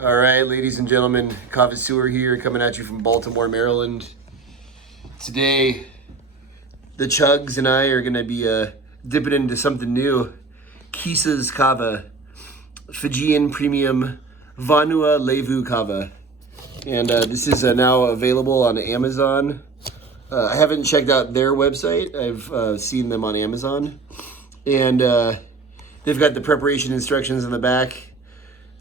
All right, ladies and gentlemen, Kavasseur here, coming at you from Baltimore, Maryland. Today, the Chugs and I are going to be dipping into something new. Kisa's Kava, Fijian Premium Vanua Levu Kava. And this is now available on Amazon. I haven't checked out their website. I've seen them on Amazon. And they've got the preparation instructions in the back.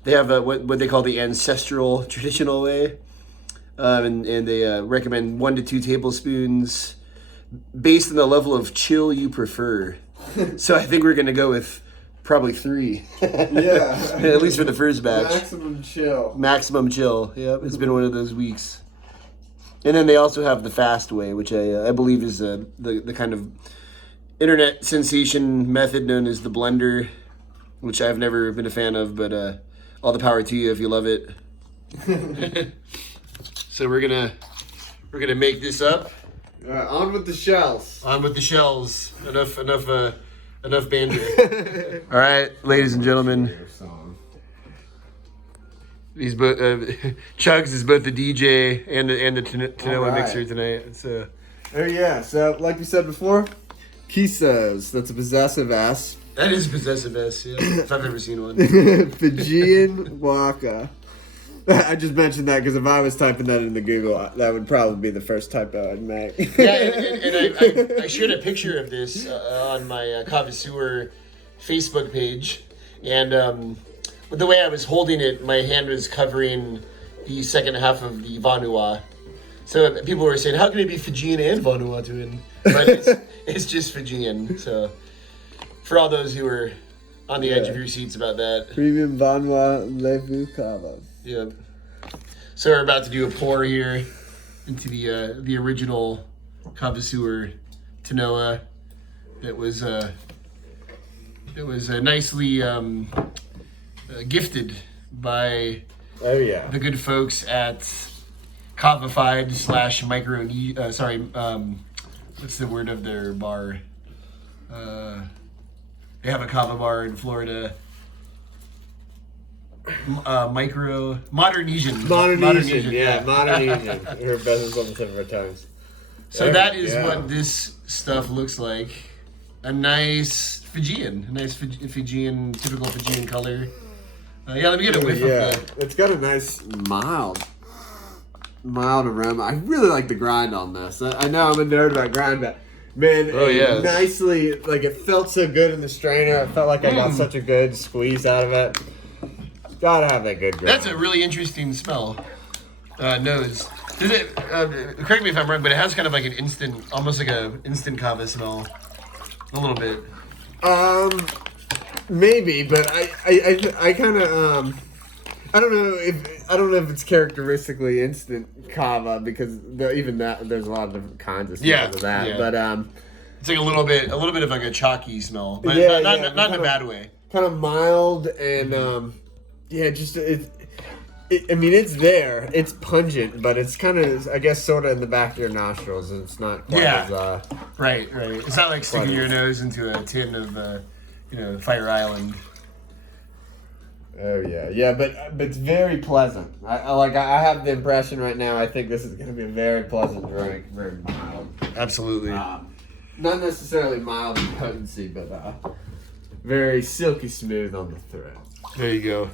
They have what they call the ancestral traditional way. And they recommend 1 to 2 tablespoons based on the level of chill you prefer. So I think we're going to go with probably 3. Yeah. At least for the first batch. Maximum chill. Maximum chill. Yep, it's been one of those weeks. And then they also have the fast way, which I believe is the kind of internet sensation method known as the blender, which I've never been a fan of, but all the power to you if you love it. So we're gonna make this up. On with the shells. On with the shells. Enough banter. All right, ladies and gentlemen. He's both Chugs is both the DJ and the Tanoa mixer tonight. So. Oh yeah. So like we said before, Kisa's. That's a possessive S. That is possessive S, yeah. If I've ever seen one. Fijian Waka. I just mentioned that because if I was typing that into Google, that would probably be the first typo I'd make. Yeah, and I shared a picture of this on my Kavasseur Facebook page. And the way I was holding it, my hand was covering the second half of the Vanua. So people were saying, how can it be Fijian and Vanuatuan? But it's just Fijian, so... For all those who are on the edge of your seats about that. Premium Vanua Levu Kava. Yep. So we're about to do a pour here into the original Kavasseur Tanoa that was nicely gifted by the good folks at Kavafied / Micro. What's the word of their bar? They have a Kava bar in Florida. Modernesian, yeah, Modernesian. Her best on the tip of her tongues. So that is what this stuff looks like. A nice Fijian, Fijian, typical Fijian color. Let me get a whiff of that. It's got a nice mild aroma. I really like the grind on this. I know I'm a nerd about grind, but man, nicely, like it felt so good in the strainer. I felt like I got such a good squeeze out of it. Gotta have that good grind. That's a really interesting smell. Nose. Does it? Correct me if I'm wrong, but it has kind of like an instant, almost like a instant kava smell. A little bit. Maybe, but I kind of I don't know if it's characteristically instant kava because even that there's a lot of different kinds of smells of that. Yeah. But it's like a little bit of like a chalky smell, but not in a bad way. Kind of mild and just I mean it's there. It's pungent, but it's kind of I guess sort of in the back of your nostrils. And it's not quite as right. It's not like sticking your nose into a tin of Fire Island. Oh yeah, but it's very pleasant. I have the impression right now. I think this is going to be a very pleasant drink, very mild. Absolutely. Not necessarily mild in potency, but very silky smooth on the throat. There you go.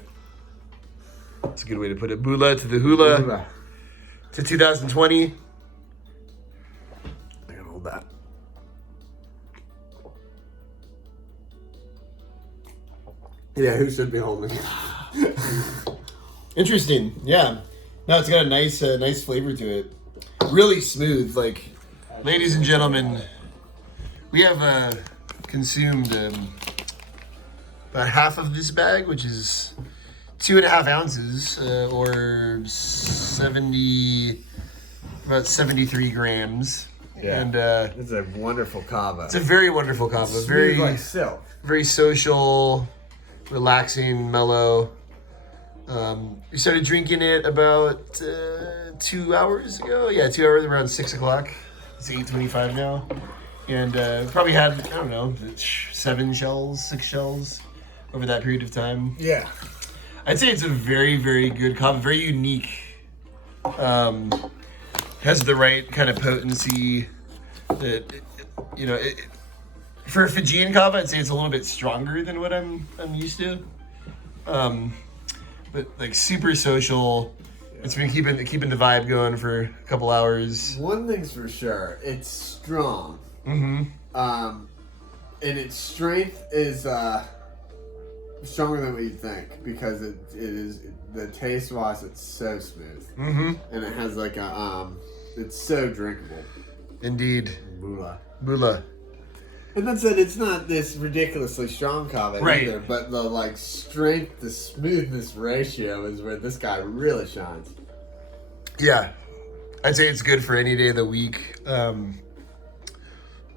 That's a good way to put it. Bula to the hula. To 2020. I gotta hold that. Yeah, who should be holding it? Interesting. Yeah. No, it's got a nice flavor to it. Really smooth. Like, ladies and gentlemen, we have consumed about half of this bag, which is 2.5 ounces, or about 73 grams. Yeah. And it's a wonderful kava. It's a very wonderful kava. Smooth very like silk. Very social, relaxing, mellow. We started drinking it about 2 hours ago. Yeah, 2 hours, around 6 o'clock. It's 8:25 now. And probably had, I don't know, 6 shells over that period of time. Yeah. I'd say it's a very, very good Kava, very unique. Has the right kind of potency. That for a Fijian Kava, I'd say it's a little bit stronger than what I'm used to. But like super social. It's been keeping the vibe going for a couple hours. One thing's for sure, it's strong. Mm-hmm. And its strength is stronger than what you think, because it is, the taste wise, it's so smooth. Mm-hmm. And it has like a it's so drinkable. Indeed. Bula. And that said, it's not this ridiculously strong Kava either, but the like strength to smoothness ratio is where this guy really shines. Yeah, I'd say it's good for any day of the week.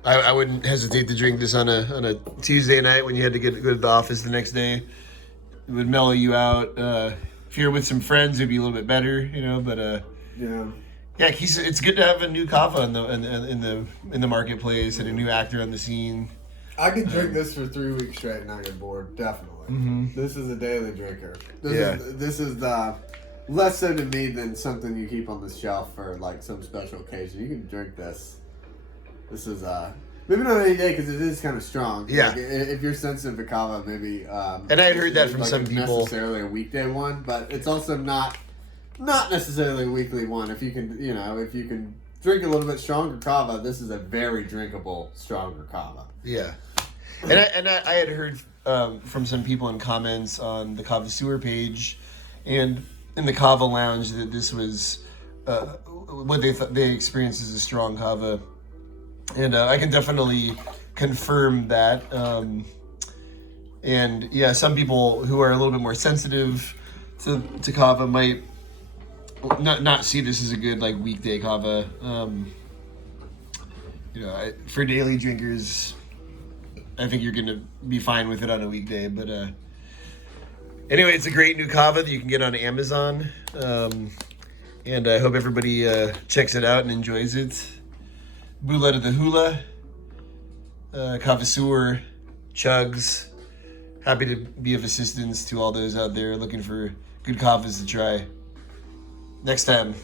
I wouldn't hesitate to drink this on a Tuesday night when you had to go to the office the next day. It would mellow you out. If you're with some friends, it'd be a little bit better, But yeah, Kisa, it's good to have a new Kava in the marketplace and a new actor on the scene. I could drink this for 3 weeks straight and not get bored. Definitely. Mm-hmm. This is a daily drinker. This is the less so to me than something you keep on the shelf for like some special occasion. You can drink this. This is maybe not any day because it is kind of strong. Yeah. Like, if you're sensitive to Kava, maybe. And I had heard that from some people. Necessarily a weekday one, but it's also not necessarily a weekly one. If you can, if you can drink a little bit stronger Kava, this is a very drinkable, stronger Kava. Yeah. And I had heard from some people in comments on the Kavasseur page and in the Kava lounge that this was what they experienced as a strong Kava. And I can definitely confirm that. And yeah, some people who are a little bit more sensitive to Kava might not see this as a good like weekday Kava. For daily drinkers, I think you're gonna be fine with it on a weekday. But anyway, it's a great new Kava that you can get on Amazon, and I hope everybody checks it out and enjoys it. Bula to the hula, Kavasseur, chugs. Happy to be of assistance to all those out there looking for good Kavas to try. Next time.